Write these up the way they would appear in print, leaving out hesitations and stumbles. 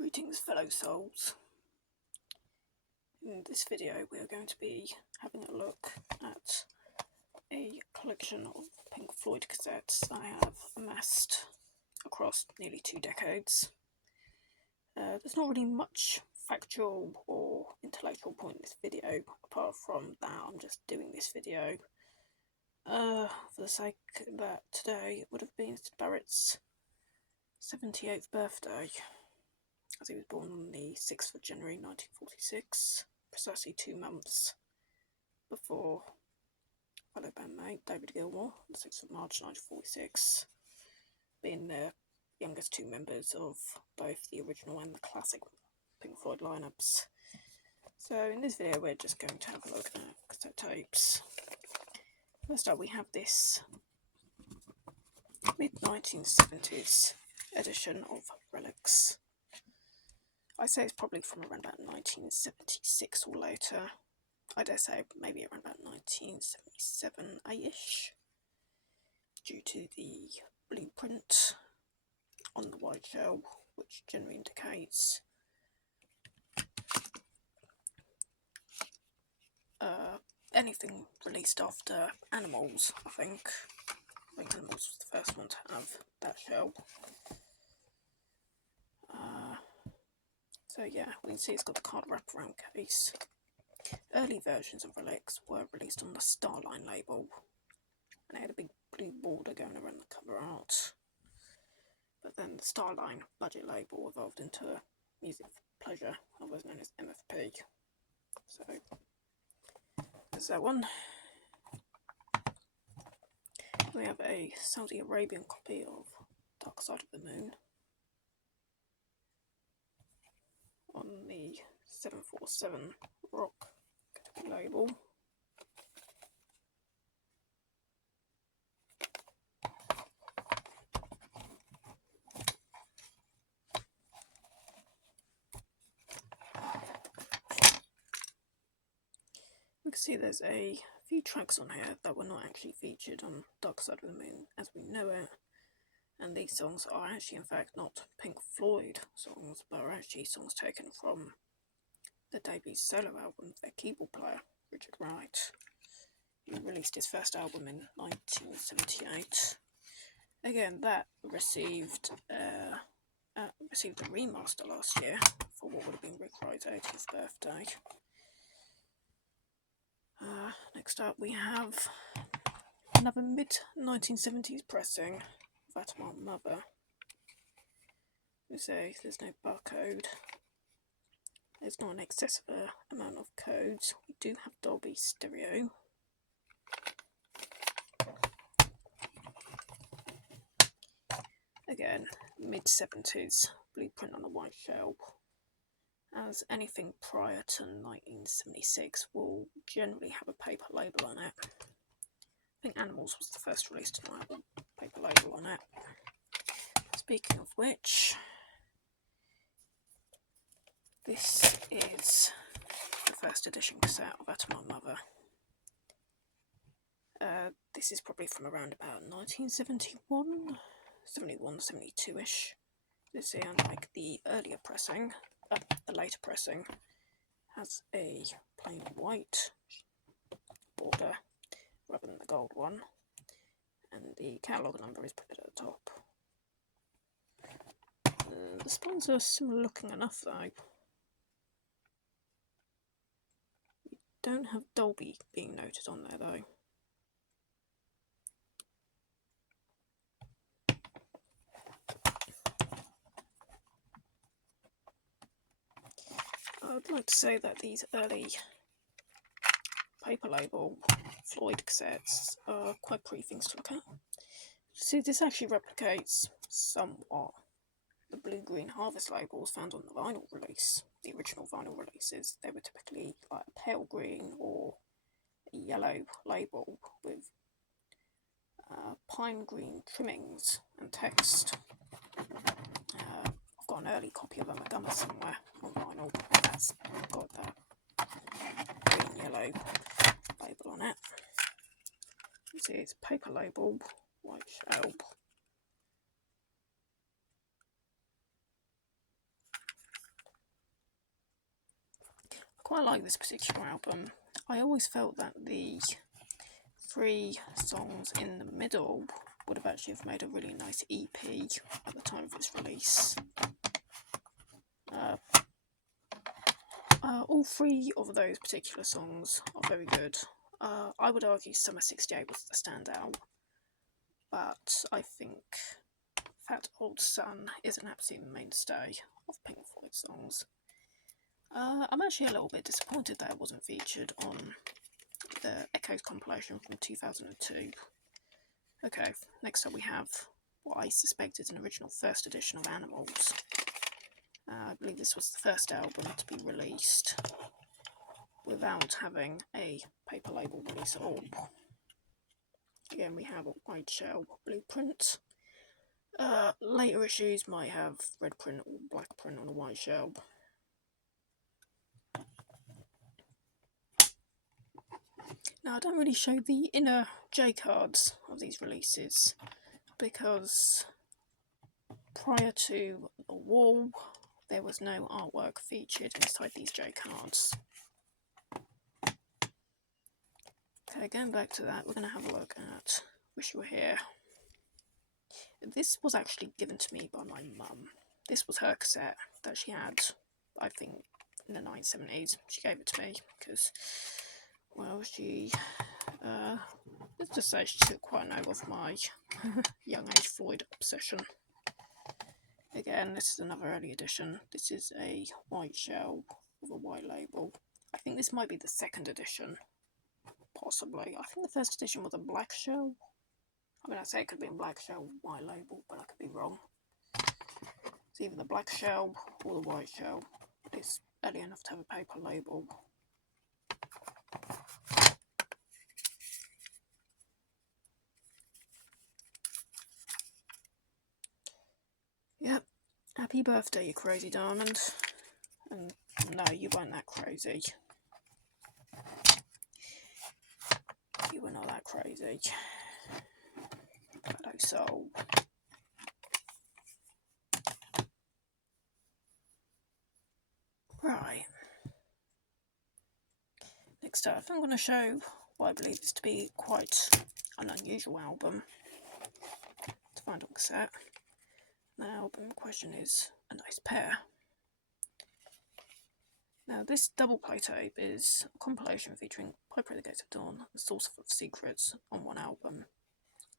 Greetings, fellow souls. In this video we are going to be having a look at a collection of Pink Floyd cassettes I have amassed across nearly 2 decades. There's not really much factual or intellectual point in this video, apart from that I'm just doing this video for the sake that today would have been Syd Barrett's 78th birthday, as he was born on the 6th of January 1946, precisely 2 months before fellow bandmate David Gilmour, on the 6th of March 1946, being the youngest 2 members of both the original and the classic Pink Floyd lineups. So in this video we're just going to have a look at cassette tapes. First up we have this mid-1970s edition of Relics. I say it's probably from around about 1976 or later. I dare say maybe around about 1977-ish, due to the blueprint on the white shell, which generally indicates anything released after Animals, I think. Animals was the first one to have that shell. So yeah, we can see it's got the card wraparound case. Early versions of Relics were released on the Starline label, and it had a big blue border going around the cover art. But then the Starline budget label evolved into Music for Pleasure, otherwise known as MFP. So there's that one. We have a Saudi Arabian copy of Dark Side of the Moon on the 747 Rock label. We can see there's a few tracks on here that were not actually featured on Dark Side of the Moon as we know it, and these songs are actually in fact not Pink Floyd songs, but are actually songs taken from the debut solo album of their keyboard player, Richard Wright, who released his first album in 1978. Again, that received a remaster last year for what would have been Rick Wright's 80th birthday. Next up we have another mid-1970s pressing of Atom Our Mother. We say there's no barcode. There's not an excessive amount of codes. We do have Dolby Stereo. Again, mid-70s blueprint on a white shell, as anything prior to 1976 will generally have a paper label on it. I think Animals was the first release to have a paper label on it. Speaking of which, this is the first edition cassette of Atom Our Mother. This is probably from around about 1971, 71, 72-ish. You see, unlike the earlier pressing, the later pressing has a plain white border rather than the gold one, and the catalogue number is put at the top. The spines are similar looking enough though. We don't have Dolby being noted on there though. I'd like to say that these early paper label Floyd cassettes are quite pretty things to look at. See, this actually replicates somewhat the blue-green Harvest labels found on the vinyl release. The original vinyl releases, they were typically like a pale green or a yellow label with pine green trimmings and text. I've got an early copy of a Montgomery somewhere on vinyl that's got that green-yellow label on it. You see it's paper label, white shell. quite like this particular album. I always felt that the 3 songs in the middle would have actually have made a really nice EP at the time of its release. All 3 of those particular songs are very good. I would argue Summer 68 was the standout, but I think Fat Old Sun is an absolute mainstay of Pink Floyd songs. I'm actually a little bit disappointed that it wasn't featured on the Echoes compilation from 2002. Okay, next up we have what I suspect is an original first edition of Animals. I believe this was the first album to be released without having a paper label release at all. Again, we have a white shell blueprint. Later issues might have red print or black print on a white shell. Now, I don't really show the inner J cards of these releases because prior to the wall, there was no artwork featured inside these J cards. Okay, going back to that, we're going to have a look at Wish You Were Here. This was actually given to me by my mum. This was her cassette that she had, I think, in the 1970s. She gave it to me because, well, let's just say she took quite note of my young age Floyd obsession. Again, this is another early edition. This is a white shell with a white label. I think this might be the second edition, possibly. I think the first edition was a black shell. I mean, I say it could be a black shell, white label, but I could be wrong. It's either the black shell or the white shell. It's early enough to have a paper label. Yep. Happy birthday, you crazy diamond. And no, you weren't that crazy. You were not that crazy. Hello, soul. Right. Next up, I'm going to show what I believe is to be quite an unusual album to find on cassette. The album in question is A Nice Pair. Now, this double play tape is a compilation featuring Piper at the Gates of Dawn and Source of Secrets on one album.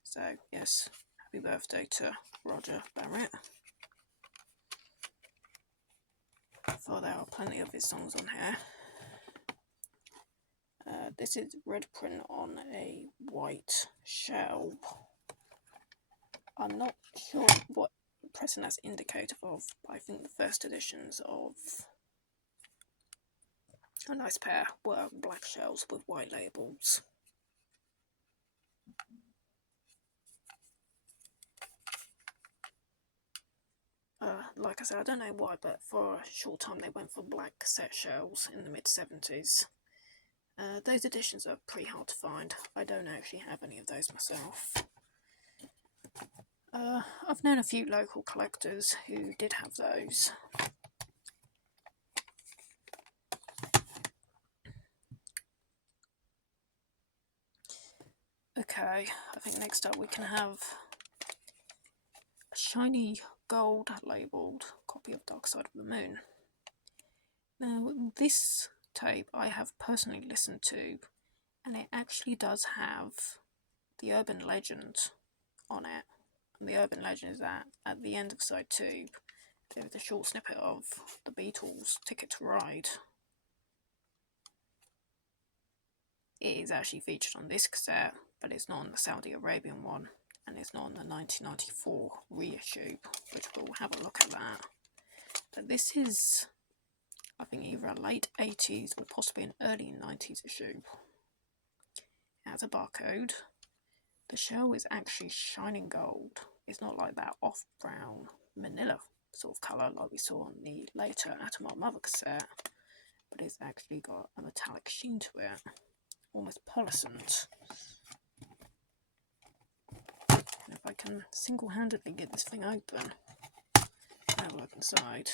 So, yes, happy birthday to Roger Barrett. For there are plenty of his songs on here. This is red print on a white shell. I'm not sure what pressing that's indicative of, but I think the first editions of A Nice Pair were black shells with white labels. Like I said, I don't know why, but for a short time they went for black cassette shells in the mid-70s. Those editions are pretty hard to find. I don't actually have any of those myself. I've known a few local collectors who did have those. Okay, I think next up we can have a shiny gold labelled copy of Dark Side of the Moon. Now, this tape I have personally listened to, and it actually does have the urban legend on it. And the urban legend is that at the end of side 2, there's a short snippet of the Beatles' Ticket to Ride. It is actually featured on this cassette, but it's not on the Saudi Arabian one, and it's not on the 1994 reissue, which we'll have a look at that. But this is, I think, either a late 80s or possibly an early 90s issue. It has a barcode. The shell is actually shining gold. It's not like that off-brown manila sort of colour like we saw on the later Atom Our Mother cassette, but it's actually got a metallic sheen to it, almost pearlescent. And if I can single-handedly get this thing open, have a look inside.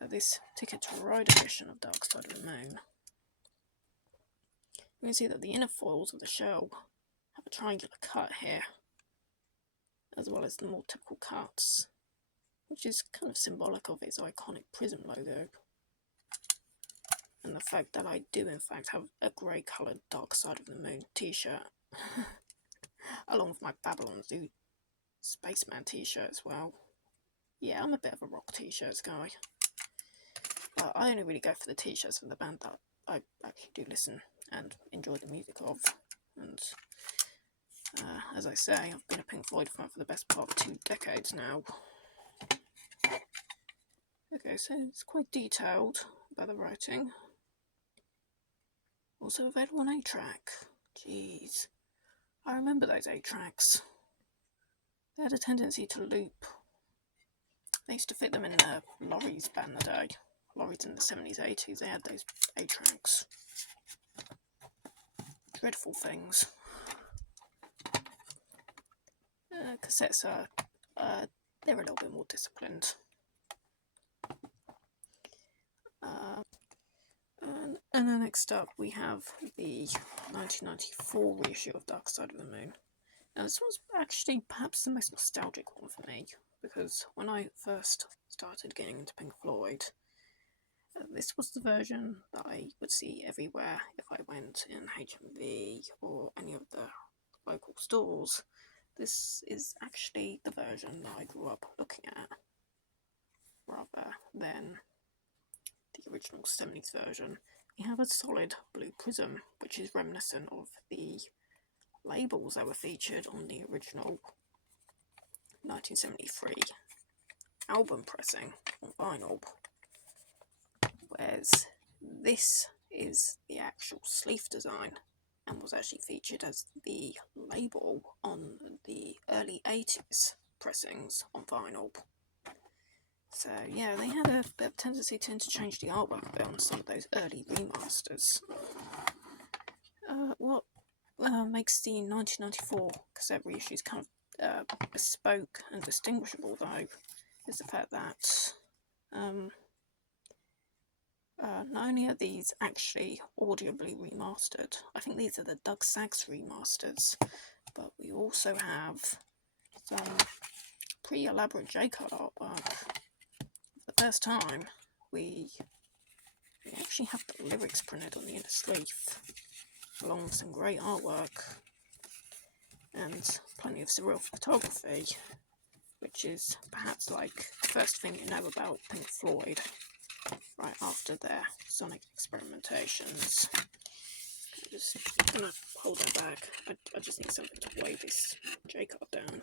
this Ticket to Ride edition of Dark Side of the Moon, you can see that the inner foils of the shell have a triangular cut here, as well as the more typical cuts, which is kind of symbolic of its iconic prism logo, and the fact that I do in fact have a grey coloured Dark Side of the Moon t-shirt, along with my Babylon Zoo Spaceman t-shirt as well. Yeah, I'm a bit of a rock t-shirts guy, but I only really go for the t-shirts of the band that I actually do listen and enjoy the music of. And as I say, I've been a Pink Floyd fan for the best part of 2 decades now. Okay, so it's quite detailed about the writing. Also available on 8-track. Jeez, I remember those 8-tracks. They had a tendency to loop. They used to fit them in lorries back in the day. Lorries in the 70s, 80s, they had those 8-tracks. Dreadful things. Cassettes are, they're a little bit more disciplined. And then next up we have the 1994 reissue of Dark Side of the Moon. Now this was actually perhaps the most nostalgic one for me, because when I first started getting into Pink Floyd, this was the version that I would see everywhere if I went in HMV or any of the local stores. This is actually the version that I grew up looking at, rather than the original 70s version. We have a solid blue prism, which is reminiscent of the labels that were featured on the original 1973 album pressing on vinyl, whereas this is the actual sleeve design and was actually featured as the label on the early 80s pressings on vinyl. So yeah, they had a bit of tendency to interchange the artwork a bit on some of those early remasters. What makes the 1994 cassette reissues kind of bespoke and distinguishable, though, is the fact that not only are these actually audibly remastered, I think these are the Doug Sachs remasters, but we also have some pretty elaborate J-card artwork. For the first time, we actually have the lyrics printed on the inner sleeve, along with some great artwork and plenty of surreal photography, which is perhaps like the first thing you know about Pink Floyd right after their sonic experimentations. I'm just gonna hold that back. I just need something to weigh this J-card down.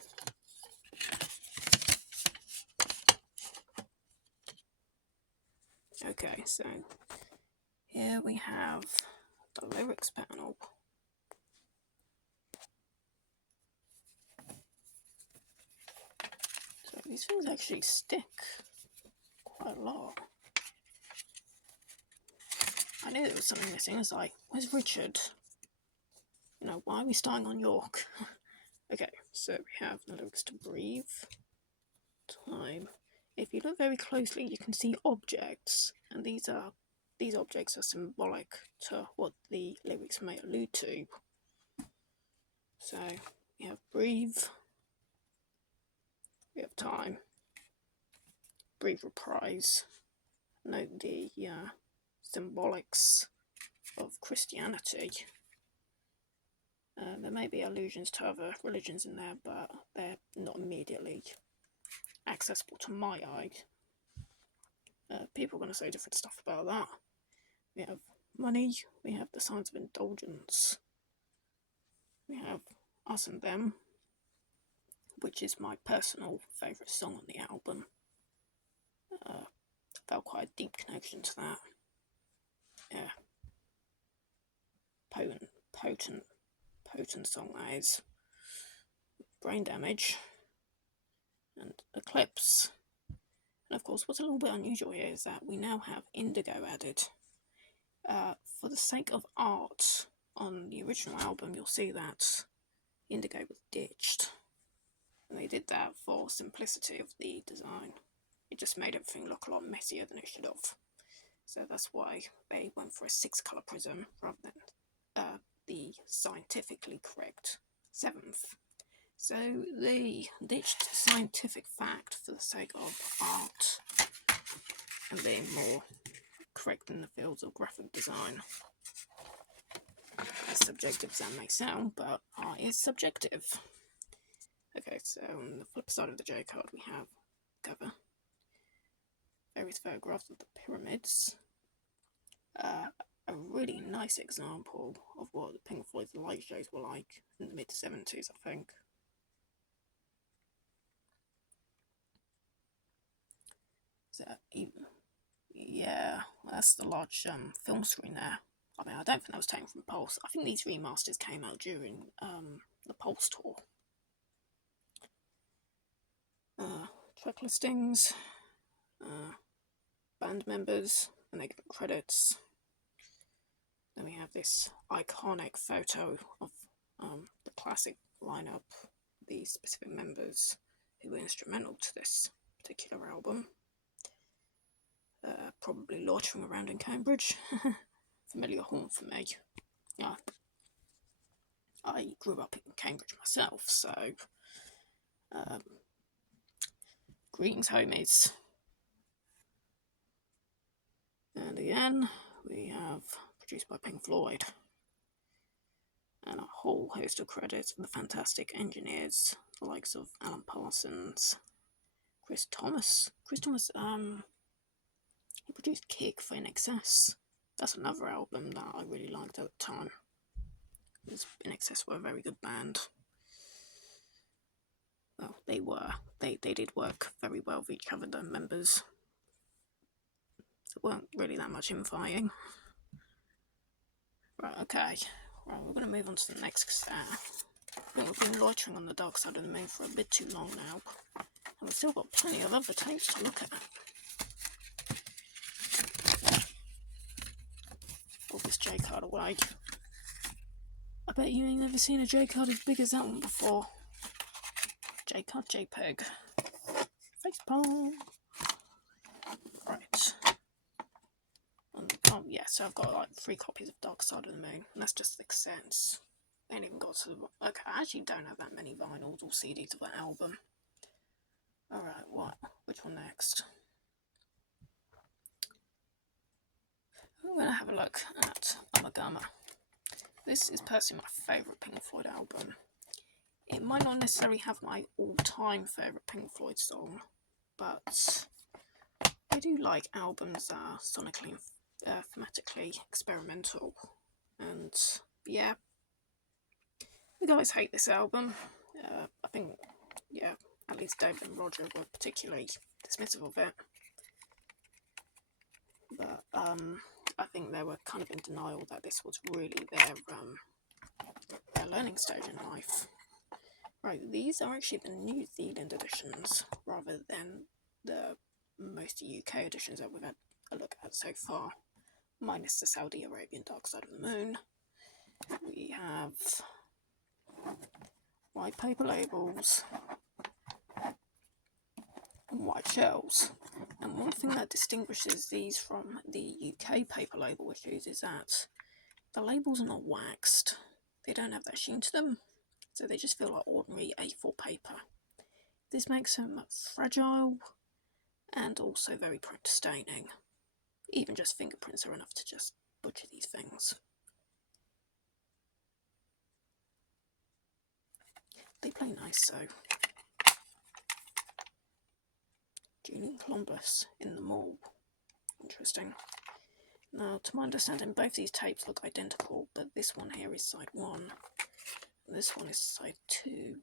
Okay, so here we have the lyrics panel. So these things actually stick quite a lot. I knew there was something missing. I was like, where's Richard? You know, why are we starting on York? Okay, so we have the lyrics to Breathe, Time. If you look very closely, you can see objects, and these objects are symbolic to what the lyrics may allude to. So we have Breathe, we have Time, Breathe Reprise. Note the symbolics of Christianity. There may be allusions to other religions in there, but they're not immediately accessible to my eye. People are going to say different stuff about that. We have Money, we have the Signs of Indulgence, we have Us and Them, which is my personal favourite song on the album. Felt quite a deep connection to that. Yeah. Potent song that is. Brain Damage and Eclipse. And of course, what's a little bit unusual here is that we now have Indigo added. For the sake of art, on the original album, you'll see that Indigo was ditched. And they did that for simplicity of the design. It just made everything look a lot messier than it should have. So that's why they went for a 6-colour prism rather than the scientifically correct 7th. So they ditched scientific fact for the sake of art and being more correct in the fields of graphic design. As subjective as that may sound, but art is subjective. Okay, so on the flip side of the J card we have cover. Various photographs of the pyramids. A really nice example of what the Pink Floyd's light shows were like in the mid-70s, I think. So, yeah, that's the large film screen there. I mean, I don't think that was taken from Pulse. I think these remasters came out during the Pulse tour. Track listings, band members, and they give credits. Then we have this iconic photo of the classic lineup, the specific members who were instrumental to this particular album. Probably loitering around in Cambridge. Familiar haunt for me. Yeah, I grew up in Cambridge myself, so greetings, homies. And again, we have produced by Pink Floyd, and a whole host of credits for the fantastic engineers, the likes of Alan Parsons, Chris Thomas. He produced Kick for INXS. That's another album that I really liked at the time. INXS were a very good band. Well, they were. They did work very well with each other, the members. There weren't really that much infighting. Right, okay. Right, we're going to move on to the next cassette. I think we've been loitering on the dark side of the moon for a bit too long now. And we've still got plenty of other tapes to look at. Put this J card away. I bet you ain't never seen a J card as big as that one before. J card JPEG. Facepalm. Right. Oh yeah, so I've got like 3 copies of Dark Side of the Moon, and that's just the cassettes. I ain't even got to the... Okay, I actually don't have that many vinyls or CDs of that album. Alright, what? Which one next? I'm going to have a look at Amalgama. This is personally my favourite Pink Floyd album. It might not necessarily have my all-time favourite Pink Floyd song, but I do like albums that are sonically and thematically experimental. And yeah, the guys hate this album. I think, yeah, at least David and Roger were particularly dismissive of it. But I think they were kind of in denial that this was really their learning stage in life. Right, these are actually the New Zealand editions rather than the most UK editions that we've had a look at so far, minus the Saudi Arabian Dark Side of the Moon. We have white paper labels and white shells. And one thing that distinguishes these from the UK paper label issues is that the labels are not waxed. They don't have that sheen to them, so they just feel like ordinary A4 paper. This makes them fragile and also very prone to staining. Even just fingerprints are enough to just butcher these things. They play nice though. Julian Columbus in the Mall. Interesting. Now, to my understanding, both these tapes look identical, but this one here is side 1, and this one is side 2.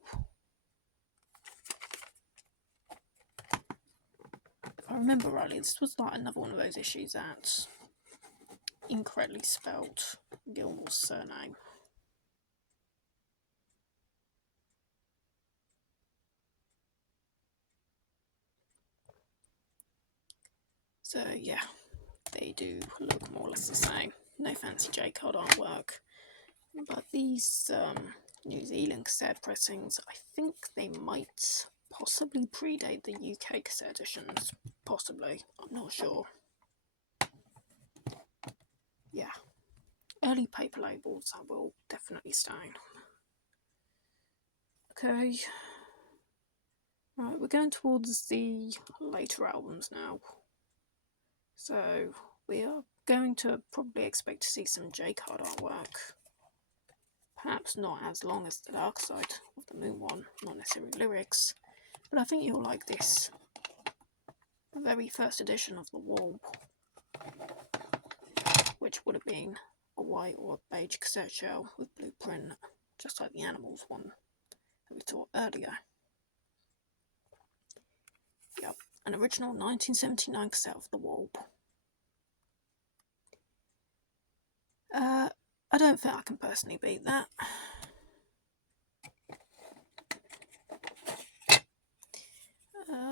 If I remember rightly, this was like another one of those issues that incorrectly spelled Gilmore's surname. So yeah, they do look more or less the same. No fancy J-card artwork. But these New Zealand cassette pressings, I think they might possibly predate the UK cassette editions. Possibly, I'm not sure. Yeah, early paper labels I will definitely stain. Okay, right, we're going towards the later albums now. So we are going to probably expect to see some J-card artwork. Perhaps not as long as the Dark Side of the Moon one, not necessarily lyrics, but I think you'll like this. The very first edition of the Warp, which would have been a white or a beige cassette shell with blueprint, just like the Animals one that we saw earlier. Yep, an original 1979 cassette of the Warp. I don't think I can personally beat that.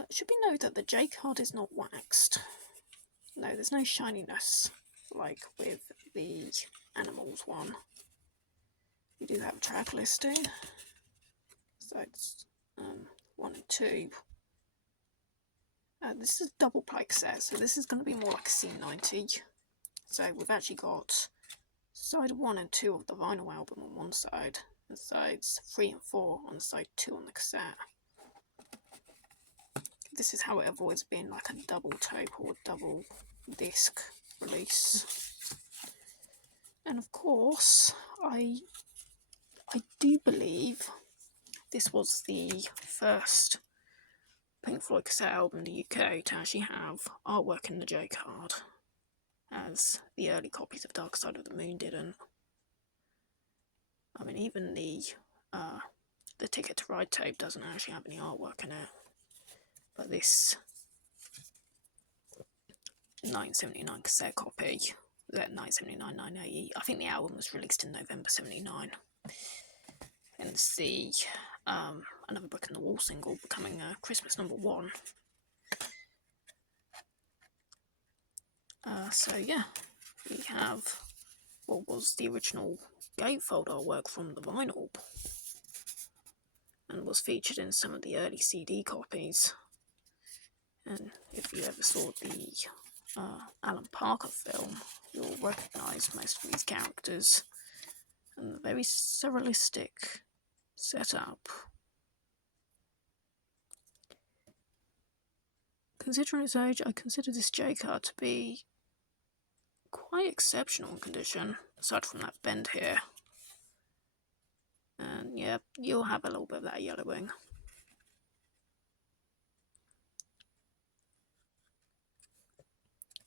It should be noted that the J card is not waxed. No, there's no shininess like with the Animals one. We do have a track listing, sides 1 and 2. This is a double play cassette, so this is going to be more like a C90. So we've actually got side 1 and 2 of the vinyl album on one side, and sides 3 and 4 on side 2 on the cassette. This is how it have always been, like a double tape or double disc release. And of course, I do believe this was the first Pink Floyd cassette album in the UK to actually have artwork in the J card, as the early copies of Dark Side of the Moon didn't. I mean, even the Ticket to Ride tape doesn't actually have any artwork in it. But this 1979 cassette copy, that 1979 980, I think the album was released in November 79. And it's the Another Brick in the Wall single becoming Christmas number 1. So yeah, we have what was the original gatefold artwork from the vinyl, and was featured in some of the early CD copies. And if you ever saw the Alan Parker film, you'll recognise most of these characters, and the very surrealistic setup. Considering its age, I consider this J card to be quite exceptional in condition, aside from that bend here. And yeah, you'll have a little bit of that yellowing.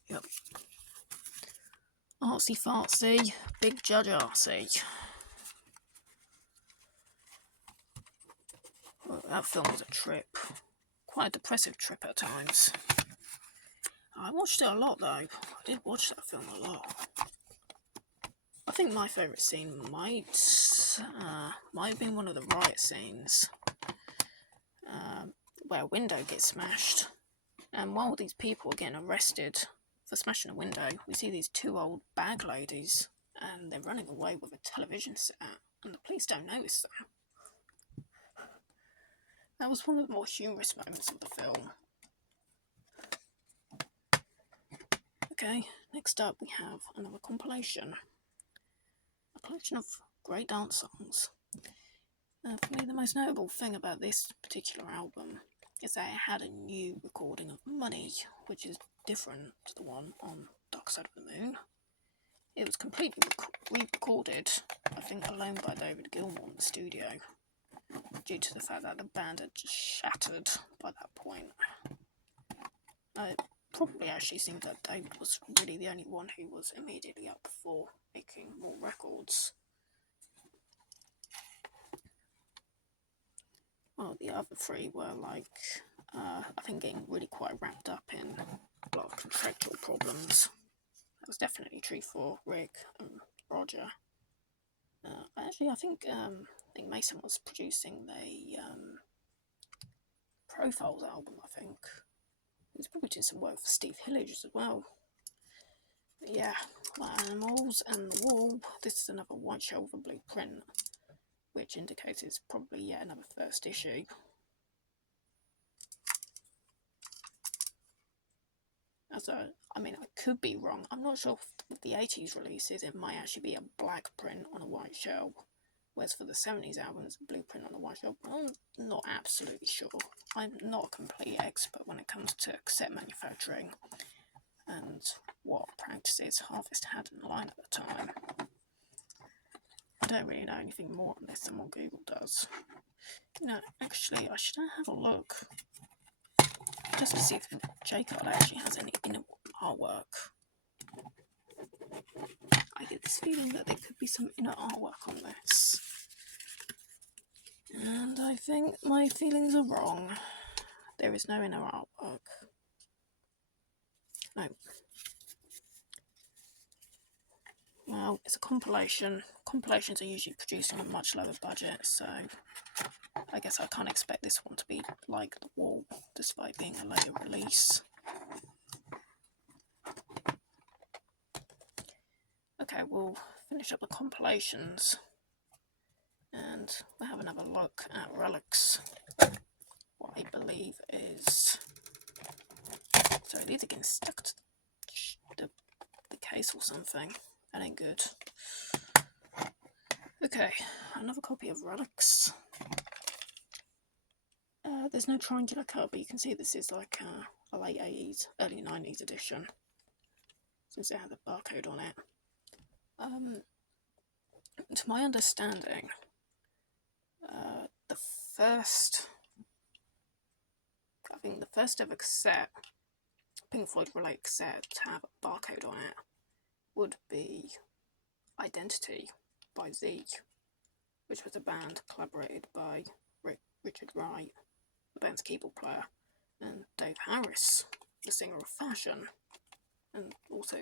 Yep. Artsy fartsy, big judge artsy. Well, that film was a trip. Quite a depressive trip at times. I watched it a lot though. I did watch that film a lot. I think my favourite scene might have been one of the riot scenes where a window gets smashed, and while these people are getting arrested for smashing a window, we see these 2 old bag ladies, and they're running away with a television set, and the police don't notice them. That was one of the more humorous moments of the film. Okay, next up we have another compilation. A collection of great dance songs. For me, the most notable thing about this particular album is that it had a new recording of Money, which is different to the one on Dark Side of the Moon. It was completely re-recorded, I think alone by David Gilmour in the studio, due to the fact that the band had just shattered by that point. It probably actually seems that David was really the only one who was immediately up for making more records. Well, the other 3 were I think getting really quite wrapped up in a lot of contractual problems. That was definitely true for Rick and Roger. Actually, I think Mason was producing the Profiles album, I think. He was probably doing some work for Steve Hillage as well. But yeah, Animals and the Wall. This is another white shell with a blueprint, which indicates it's probably yet another first issue. I mean, I could be wrong. I'm not sure if with the 80s releases it might actually be a black print on a white shell, whereas for the 70s albums, a blue print on a white shell. I'm not absolutely sure. I'm not a complete expert when it comes to cassette manufacturing and what practices Harvest had in line at the time. I don't really know anything more on this than what Google does. Actually, I should have a look just to see if J-Card actually has any inner artwork. I get this feeling that there could be some inner artwork on this. And I think my feelings are wrong. There is no inner artwork. No. Well, it's a compilation. Compilations are usually produced on a much lower budget, so I guess I can't expect this one to be like The Wall, despite being a later release. Okay, we'll finish up the compilations and we'll have another look at relics. What I believe is... Sorry, these are getting stuck to the case or something. That ain't good. Okay, another copy of relics. There's no triangular cut, but you can see this is like a late 80s, early 90s edition, since it had the barcode on it. To my understanding, the first ever cassette, Pink Floyd related cassette, to have a barcode on it would be Identity by Z, which was a band collaborated by Richard Wright, the band's keyboard player, and Dave Harris, the singer of Fashion, and also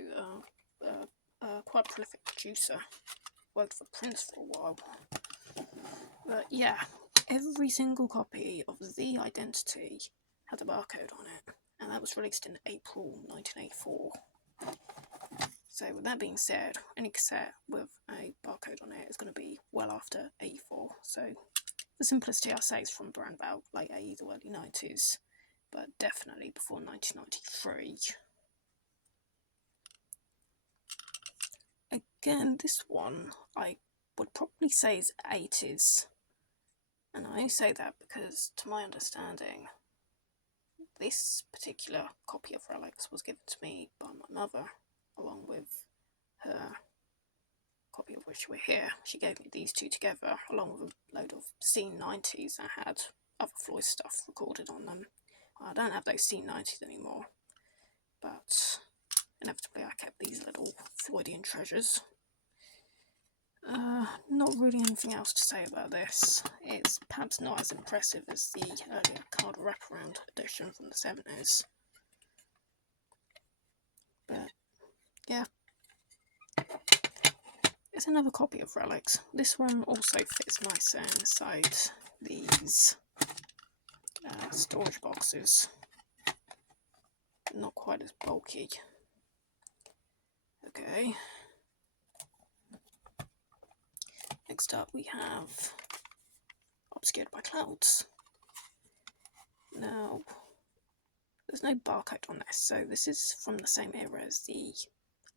quite a prolific producer. Worked for Prince for a while. But yeah, every single copy of The Identity had a barcode on it, and that was released in April 1984. So with that being said, any cassette with a barcode on it is going to be well after 84. So for simplicity, I'll say it's from around about late 80s or early 90s, but definitely before 1993. Again, this one I would probably say is 80s, and I only say that because, to my understanding, this particular copy of Relics was given to me by my mother, along with her copy of which we're here. She gave me these two together, along with a load of C90s that had other Floyd stuff recorded on them. I don't have those C90s anymore, but inevitably I kept these little Floydian treasures. Not really anything else to say about this. It's perhaps not as impressive as the earlier card wraparound edition from the 70s. But yeah, it's another copy of Relics. This one also fits nicer inside these storage boxes. Not quite as bulky. Okay. Next up we have Obscured by Clouds. Now, there's no barcode on this, so this is from the same era as the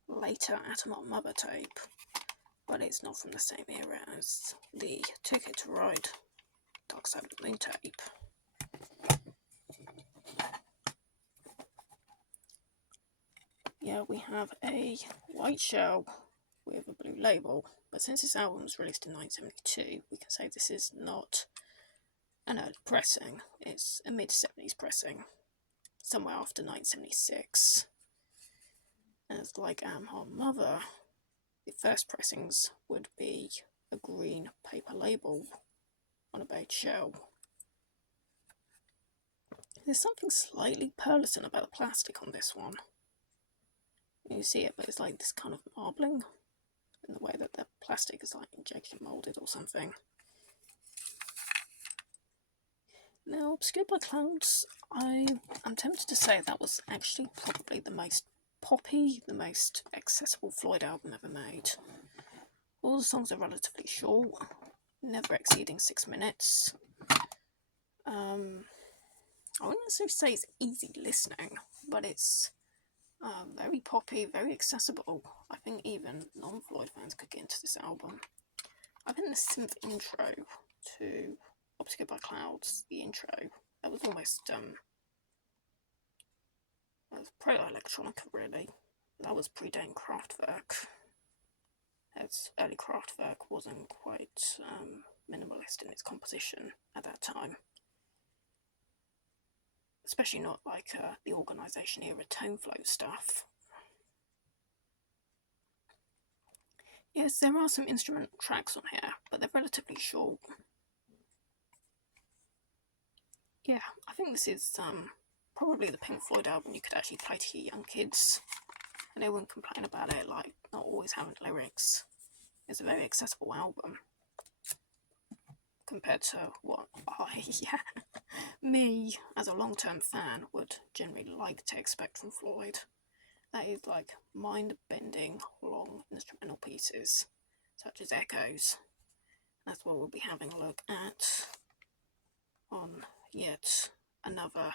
later Atom Up Mother tape, but it's not from the same era as the Ticket to Ride Dark Side of the Moon tape. Yeah, we have a white shell with a blue label, but since this album was released in 1972, we can say this is not an early pressing. It's a mid-70s pressing, somewhere after 1976. As like Our Mother, the first pressings would be a green paper label on a beige shell. There's something slightly pearlescent about the plastic on this one. You see it, but it's like this kind of marbling in the way that the plastic is like injection molded or something. Now, Obscured by Clouds, I'm tempted to say that was actually probably the most poppy, the most accessible Floyd album ever made. All the songs are relatively short, never exceeding 6 minutes. I wouldn't necessarily say it's easy listening, but it's Very poppy, very accessible. I think even non-Floyd fans could get into this album. I think the synth intro to Obscured by Clouds, the intro, that was almost, that was proto-electronica really. That was predating Kraftwerk, as early Kraftwerk wasn't quite minimalist in its composition at that time. Especially not like the organisation era tone flow stuff. Yes, there are some instrumental tracks on here, but they're relatively short. Yeah, I think this is probably the Pink Floyd album you could actually play to your young kids, and they wouldn't complain about it, like not always having lyrics. It's a very accessible album compared to what me, as a long-term fan, would generally like to expect from Floyd. That is like mind-bending, long instrumental pieces, such as Echoes. That's what we'll be having a look at on yet another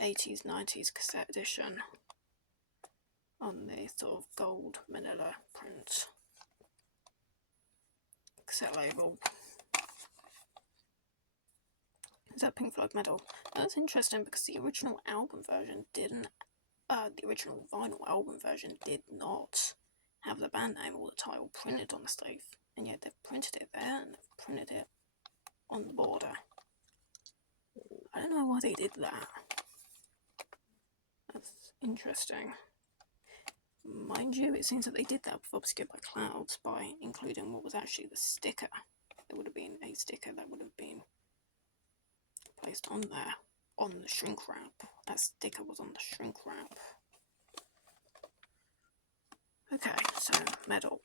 80s, 90s cassette edition on the sort of gold manila print cassette label. Is that Pink Floyd Metal? That's interesting because the original album version didn't. The original vinyl album version did not have the band name or the title printed on the sleeve, and yet they've printed it there and they've printed it on the border. I don't know why they did that. That's interesting. Mind you, it seems that they did that with Obscured by Clouds by including what was actually the sticker. There would have been a sticker that would have been placed on there, on the shrink wrap. That sticker was on the shrink wrap. Okay, so Metal.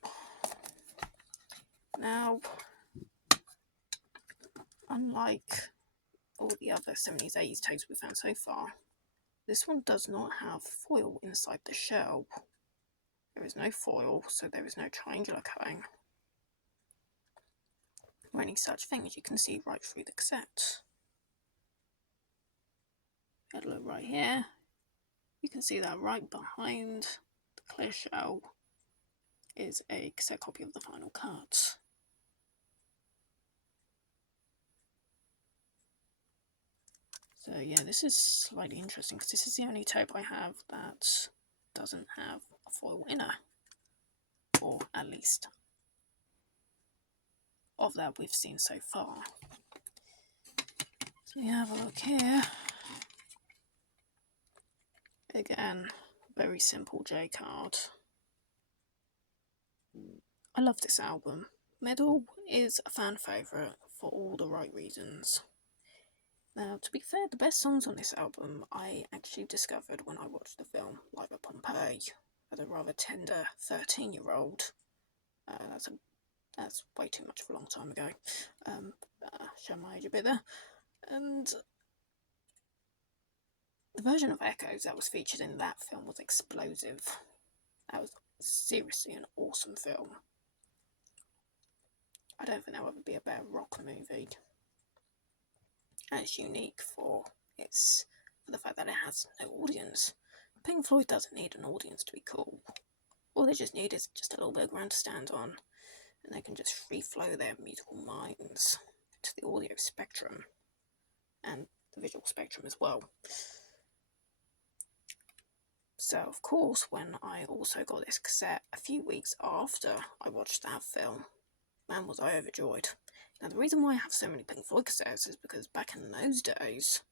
Now, unlike all the other 70s, 80s tapes we've found so far, this one does not have foil inside the shell. There is no foil, so there is no triangular cutting or any such thing, as you can see right through the cassette. If you look right here, you can see that right behind the clear shell is a cassette copy of the final cut. So yeah, this is slightly interesting because this is the only tape I have that doesn't have a foil inner, or at least of that we've seen so far. So we have a look here. Again, very simple J card. I love this album. Metal is a fan favourite for all the right reasons. Now, to be fair, the best songs on this album I actually discovered when I watched the film Live at Pompeii as a rather tender 13-year-old. That's way too much of a long time ago. Show my age a bit there. And the version of Echoes that was featured in that film was explosive. That was seriously an awesome film. I don't think there will ever be a better rock movie. And it's unique for the fact that it has no audience. Pink Floyd doesn't need an audience to be cool. All they just need is just a little bit of ground to stand on, and they can just free flow their musical minds to the audio spectrum and the visual spectrum as well. So, of course, when I also got this cassette a few weeks after I watched that film, man, was I overjoyed. Now, the reason why I have so many Pink Floyd cassettes is because back in those days,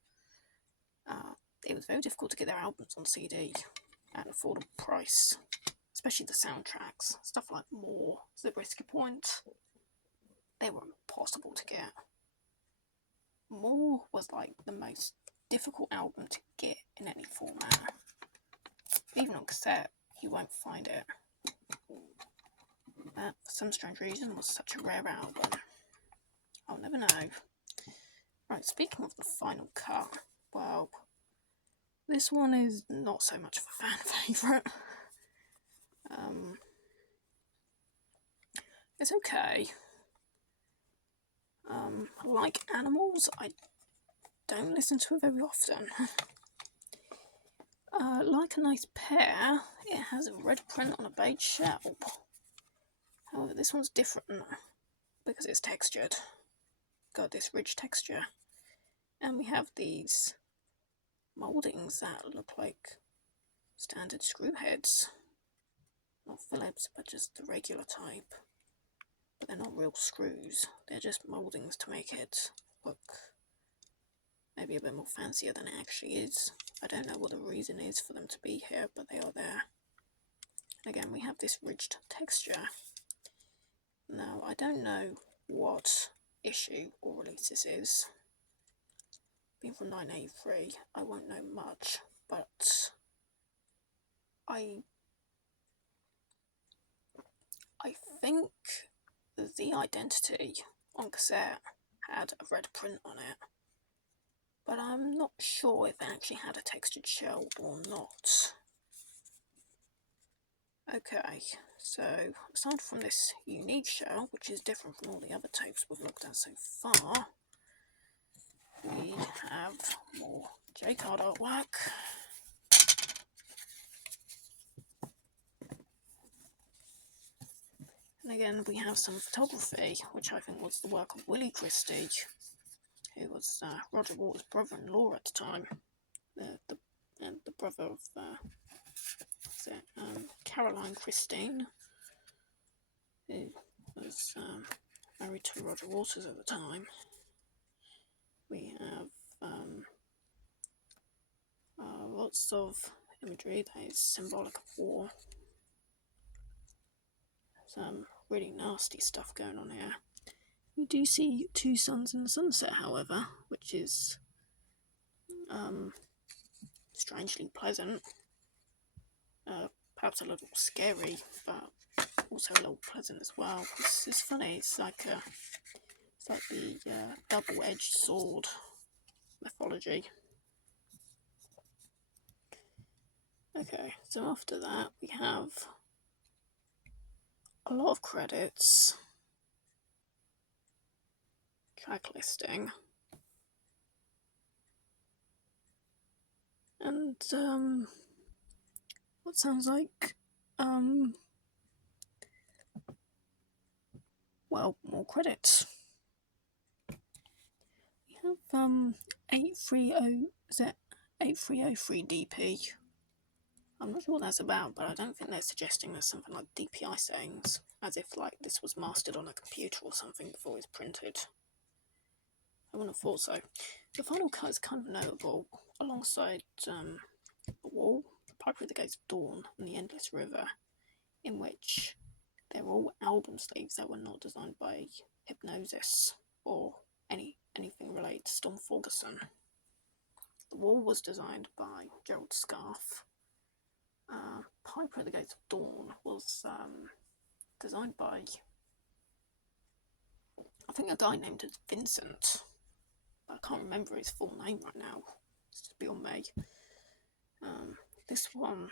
it was very difficult to get their albums on CD at an affordable price, especially the soundtracks. Stuff like More, Zabriskie Point, they were impossible to get. More was like the most difficult album to get in any format. Even on cassette, you won't find it. That, for some strange reason, was such a rare album. I'll never know. Right, speaking of the final cut, well, this one is not so much of a fan favourite. It's okay. Like Animals, I don't listen to it very often. Like a nice pear, it has a red print on a beige shell. However, this one's different because it's textured. Got this rich texture. And we have these mouldings that look like standard screw heads. Not Phillips, but just the regular type. But they're not real screws. They're just mouldings to make it look maybe a bit more fancier than it actually is. I don't know what the reason is for them to be here, but they are there. Again, we have this ridged texture. Now, I don't know what issue or release this is. Being from 1983, I won't know much, but I think the Identity on cassette had a red print on it, but I'm not sure if it actually had a textured shell or not. Okay, so aside from this unique shell, which is different from all the other tapes we've looked at so far, we have more J-card artwork. And again, we have some photography, which I think was the work of Willie Christie, who was Roger Waters' brother-in-law at the time, the brother of Caroline Christine, who was married to Roger Waters at the time. We have lots of imagery that is symbolic of war. Some really nasty stuff going on here. We do see two suns in the sunset, however, which is strangely pleasant. Perhaps a little scary, but also a little pleasant as well. It's funny. It's like the double-edged sword mythology. Okay, so after that we have a lot of credits, track listing, and what sounds like well, more credits. We have 830, is it 8303 DP? I'm not sure what that's about, but I don't think they're suggesting there's something like DPI settings, as if like this was mastered on a computer or something before it was printed. I wouldn't have thought so. The final cut is kind of notable, alongside The Wall, The Piper at the Gates of Dawn, and The Endless River, in which they're all album sleeves that were not designed by Hypnosis or anything related to Storm Ferguson. The Wall was designed by Gerald Scarfe. Piper at the Gates of Dawn was designed by, I think, a guy named Vincent. I can't remember his full name right now. It's just beyond me. This one,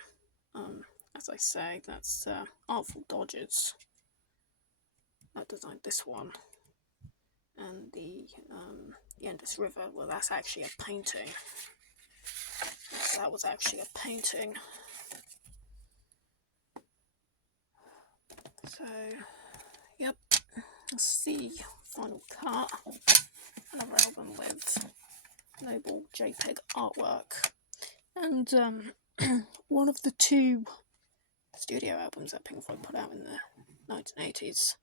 as I say, that's Artful Dodgers that designed this one. And the Endless River, well, that's actually a painting. So that was actually a painting. So, yep, that's the final cut. Another album with noble JPEG artwork. And one of the two studio albums that Pink Floyd put out in the 1980s.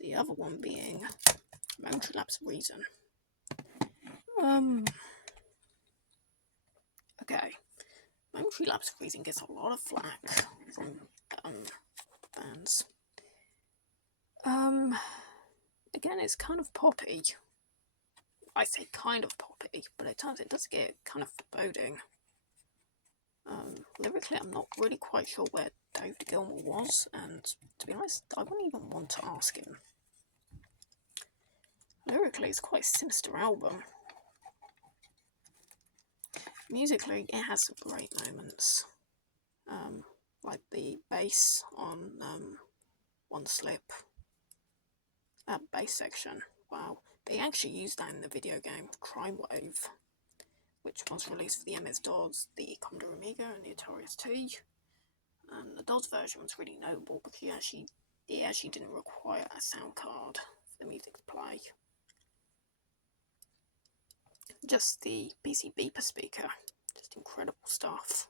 The other one being Momentary Lapse of Reason. Okay. Momentary Lapse of Reason gets a lot of flack from fans. Again, it's kind of poppy. I say kind of poppy, but at times it does get kind of foreboding. Lyrically, I'm not really quite sure where David Gilmour was, and to be honest, I wouldn't even want to ask him. Lyrically, it's quite a sinister album. Musically, it has some great moments, like the bass on One Slip. That bass section, wow. They actually used that in the video game Crime Wave. which was released for the MS-DOS, the Commodore Amiga, and the Atari ST. And the DOS version was really notable because it actually didn't require a sound card for the music to play. Just the PC beeper speaker, just incredible stuff.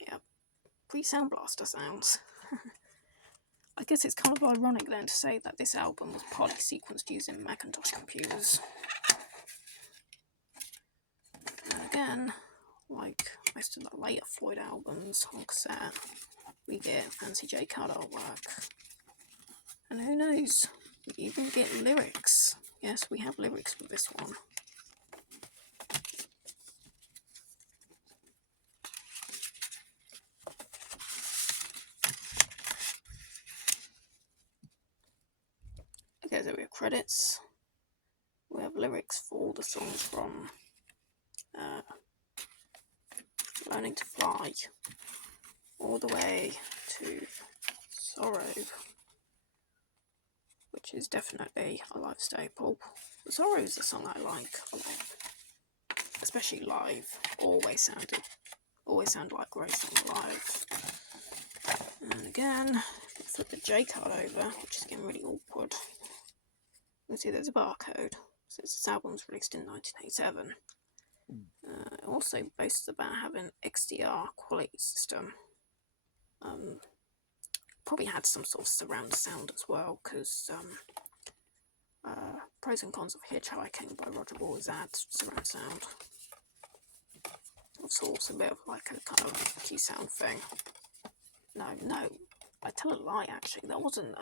Yeah, pre-Sound Blaster sounds. I guess it's kind of ironic then to say that this album was partly sequenced using Macintosh computers. And again, like most of the later Floyd albums on cassette, we get fancy J-card artwork. And who knows, we even get lyrics. Yes, we have lyrics with this one. Okay, so we have credits. We have lyrics for all the songs from Learning to Fly all the way to Sorrow, which is definitely a live staple. Sorrow is a song I like a lot, especially live. Always sound like a great song live. And again, flip the J card over, which is getting really awkward. You can see there's a barcode. Since this album was released in 1987. It also boasts about having XDR quality system. Probably had some sort of surround sound as well, because Pros and Cons of Hitchhiking by Roger Waters adds surround sound. It's also a bit of like a kind of key sound thing. No, I tell a lie actually. That wasn't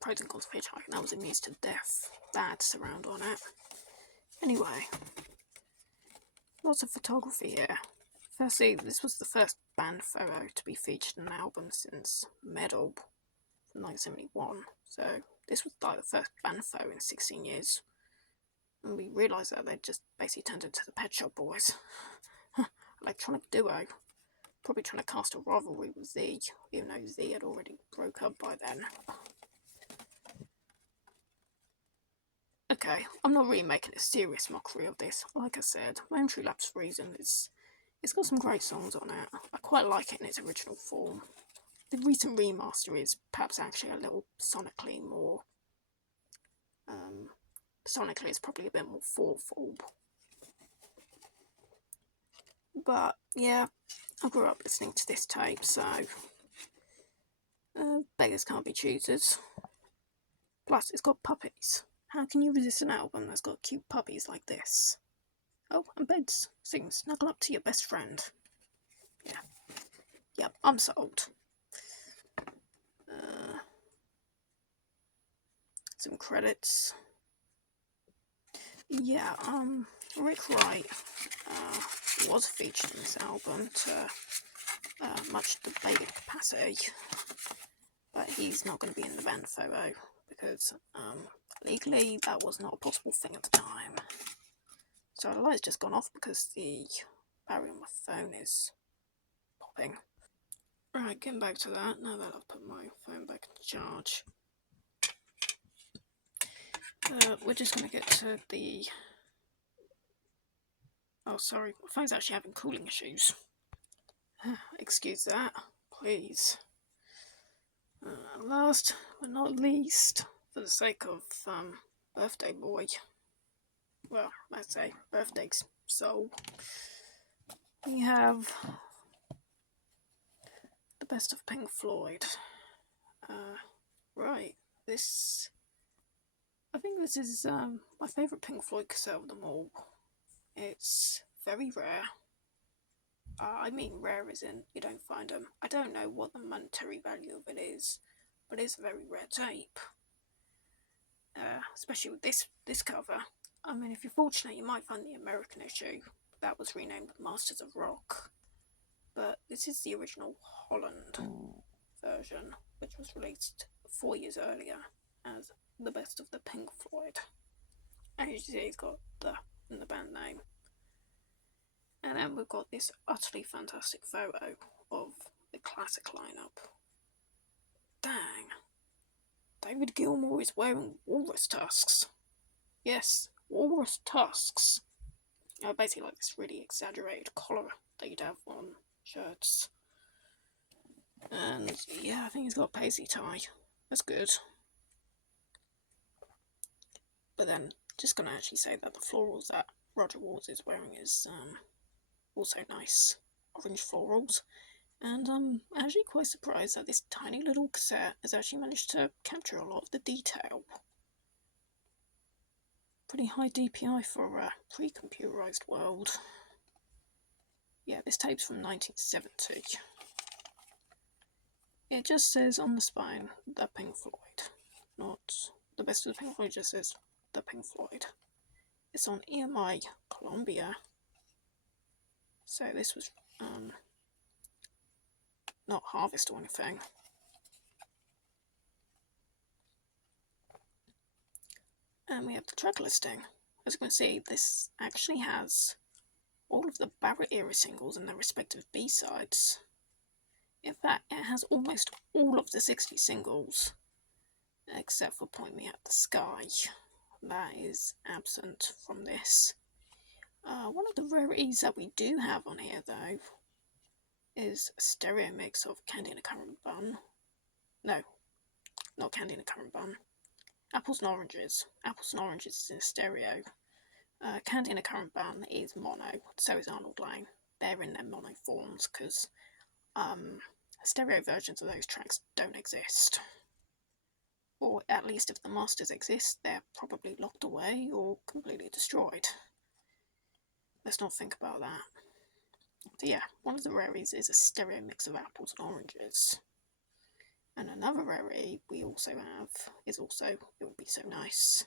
Pros and Cons of Hitchhiking. That was Amused to Death. That had surround on it. Anyway, lots of photography here. Firstly, this was the first band photo to be featured in an album since Medal from 1971. So this was like the first band photo in 16 years. And we realised that they'd just basically turned into the Pet Shop Boys. Electronic duo. Probably trying to cast a rivalry with Z, even though Z had already broke up by then. Okay, I'm not really making a serious mockery of this. Like I said, Momentary Lapse Reason it's got some great songs on it. I quite like it in its original form. The recent remaster is perhaps actually a little sonically more... sonically it's probably a bit more thoughtful. But yeah, I grew up listening to this tape, so beggars can't be choosers. Plus, it's got puppies. How can you resist an album that's got cute puppies like this? Oh, and beds. Sing Snuggle Up to Your Best Friend. Yeah. Yep, I'm sold. Some credits. Yeah, Rick Wright was featured in this album to much debated capacity, but he's not going to be in the band photo because legally that was not a possible thing at the time. So the light's just gone off because the battery on my phone is popping. Right, getting back to that, now that I've put my phone back into charge. We're just going to get to the... Oh, sorry, my phone's actually having cooling issues. Excuse that, please. Last but not least, for the sake of Birthday Boy, well, let's say Birthday Soul, we have the best of Pink Floyd. Right, I think this is my favourite Pink Floyd cassette of them all. It's very rare. I mean rare as in you don't find them. I don't know what the monetary value of it is, but it's a very rare tape. Especially with this cover. I mean, if you're fortunate, you might find the American issue. That was renamed Masters of Rock. But this is the original Holland version, which was released 4 years earlier as the best of the Pink Floyd. And as you see, it's got the in the band name. And then we've got this utterly fantastic photo of the classic lineup. Dang, David Gilmour is wearing walrus tusks. Yes, walrus tusks. Basically like this really exaggerated collar that you'd have on shirts. And yeah, I think he's got a paisley tie. That's good. But then, just gonna actually say that the florals that Roger Waters is wearing is also nice. Orange florals. And I'm actually quite surprised that this tiny little cassette has actually managed to capture a lot of the detail. Pretty high DPI for a pre-computerized world. Yeah, this tape's from 1970. It just says on the spine, the Pink Floyd. Not the best of the Pink Floyd, just says the Pink Floyd. It's on EMI Columbia. So this was not Harvest or anything. And we have the track listing. As you can see, this actually has all of the Barrett era singles and their respective B-sides. In fact, it has almost all of the 60 singles, except for Point Me at the Sky. That is absent from this. One of the rarities that we do have on here, though, is a stereo mix of Candy and a Currant Bun. No, not Candy and a Currant Bun. Apples and Oranges. Apples and Oranges is in stereo. Candy and a Currant Bun is mono, so is Arnold Lane. They're in their mono forms, because stereo versions of those tracks don't exist. Or at least if the masters exist, they're probably locked away or completely destroyed. Let's not think about that. So yeah, one of the rarities is a stereo mix of Apples and Oranges. And another rarity we also have is also, it would be so nice,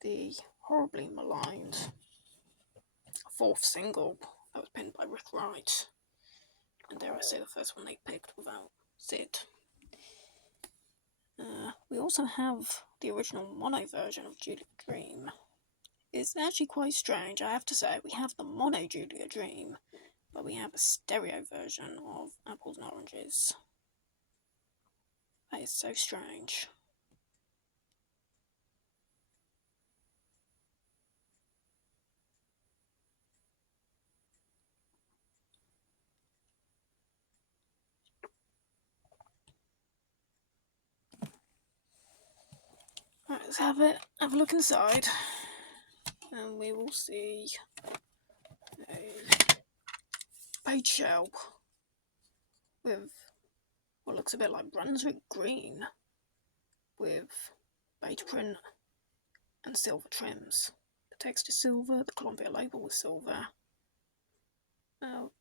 the horribly maligned 4th single that was penned by Rick Wright. And dare I say the first one they picked without Sid. We also have the original mono version of Julia Dream. It's actually quite strange, I have to say. We have the mono Julia Dream, but we have a stereo version of Apples and Oranges. That is so strange. Right, let's have a look inside, and we will see a page shell with what looks a bit like Brunswick green with beige print and silver trims. The text is silver, the Columbia label is silver.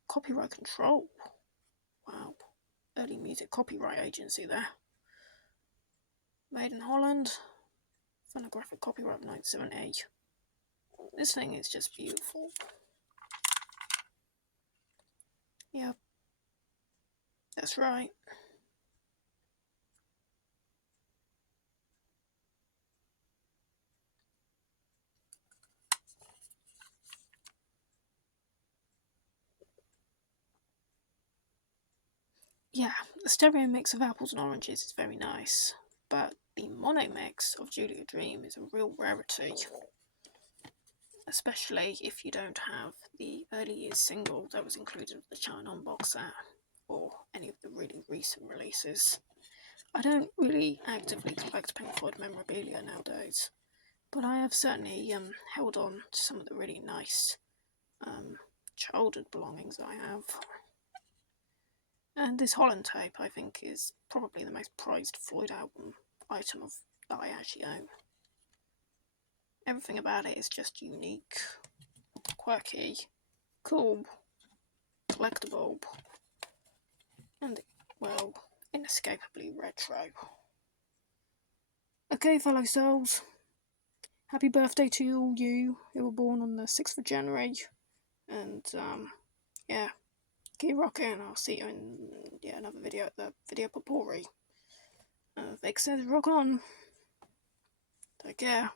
Copyright control. Wow. Early music copyright agency there. Made in Holland. Phonographic copyright of 1978. This thing is just beautiful. Yep. That's right. Yeah, the stereo mix of Apples and Oranges is very nice, but the mono mix of Julia Dream is a real rarity. Especially if you don't have the early years single that was included with the China On box set, or any of the really recent releases. I don't really actively collect Pink Floyd memorabilia nowadays, but I have certainly held on to some of the really nice childhood belongings I have. And this Holland tape, I think, is probably the most prized Floyd album item that I actually own. Everything about it is just unique, quirky, cool, collectible, and, well, inescapably retro. Okay, fellow souls, happy birthday to all you who were born on the 6th of January, and, yeah, keep rocking. I'll see you in another video at the video potpourri. Vic says rock on. Take care.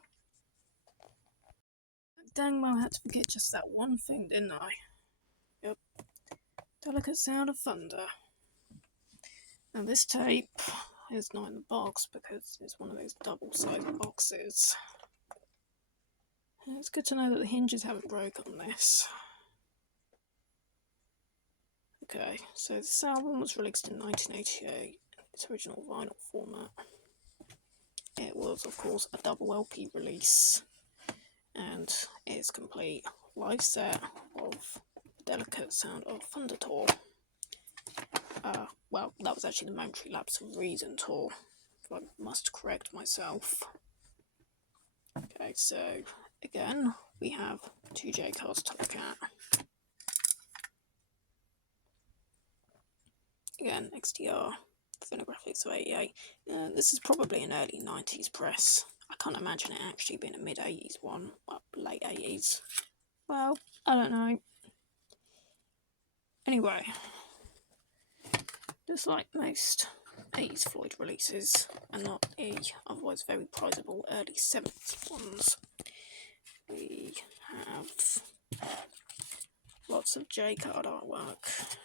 Dang, I had to forget just that one thing, didn't I? Yep. Delicate Sound of Thunder. And this tape, is not in the box because it's one of those double-sided boxes. It's good to know that the hinges haven't broken on this. Okay, so this album was released in 1988 in its original vinyl format. It was, of course, a double LP release, and its complete live set of Delicate Sound of Thunder tour. Well, that was actually the Momentary Lapse of Reason tour, if I must correct myself. Okay, so again, we have 2 J cards to look at. Again, XDR, Phonographics of 88. This is probably an early 90s press. I can't imagine it actually being a mid-80s one, well, late 80s. Well, I don't know. Anyway, just like most 80s Floyd releases, and not the otherwise very prizable early 70s ones, we have lots of J card artwork.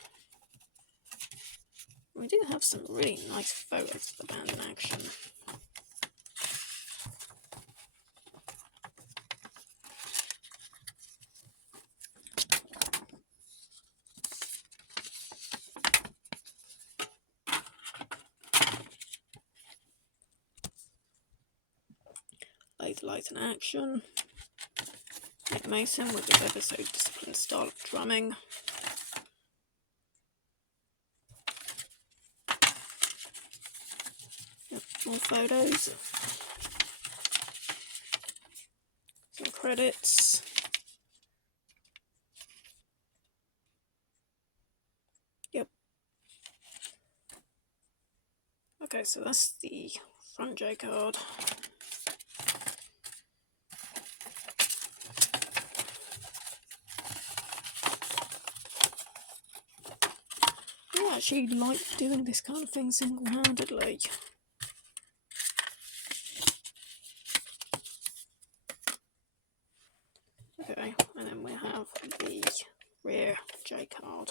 We do have some really nice photos of the band in action. Laser Light in action. Nick Mason with his ever so disciplined style of drumming. Yep, more photos. Some credits. Yep. Okay, so that's the front J card. I actually like doing this kind of thing single-handedly. Okay, and then we have the rear J card.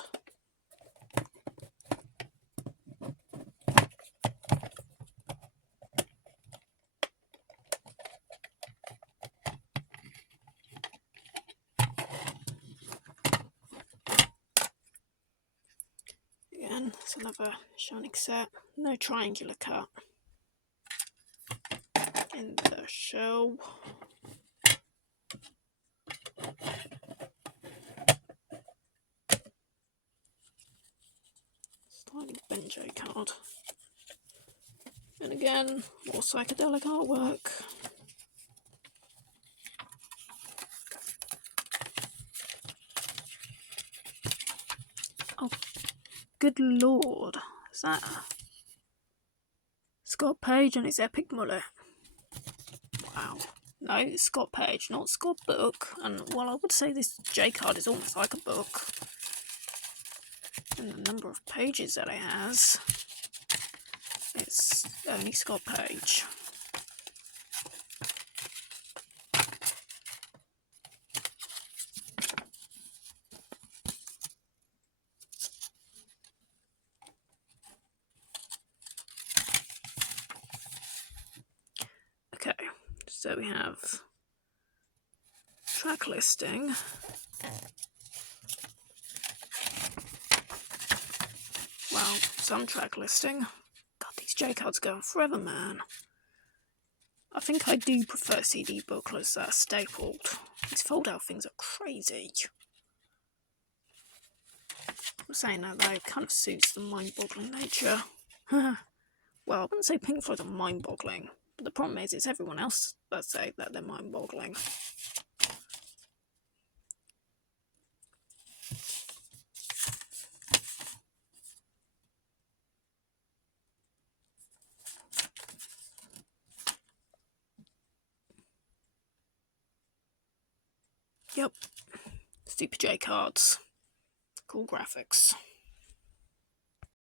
Again, it's another shiny cassette. No triangular cut in the shell. Slightly bent J card. And again, more psychedelic artwork. Oh, good lord. Is that Scott Page and his epic mullet? Wow. No, it's Scott Page, not Scott Book. And while I would say this J card is almost like a book, and the number of pages that it has, it's only Scott Page. Okay, so we have track listing. Well, some track listing. God, these J cards go on forever, man. I think I do prefer CD booklets that are stapled. These fold-out things are crazy. I'm saying that though, it kind of suits the mind-boggling nature. Well, I wouldn't say Pink Floyd are mind-boggling, but the problem is it's everyone else that say that they're mind-boggling. Yep, Super J cards. Cool graphics.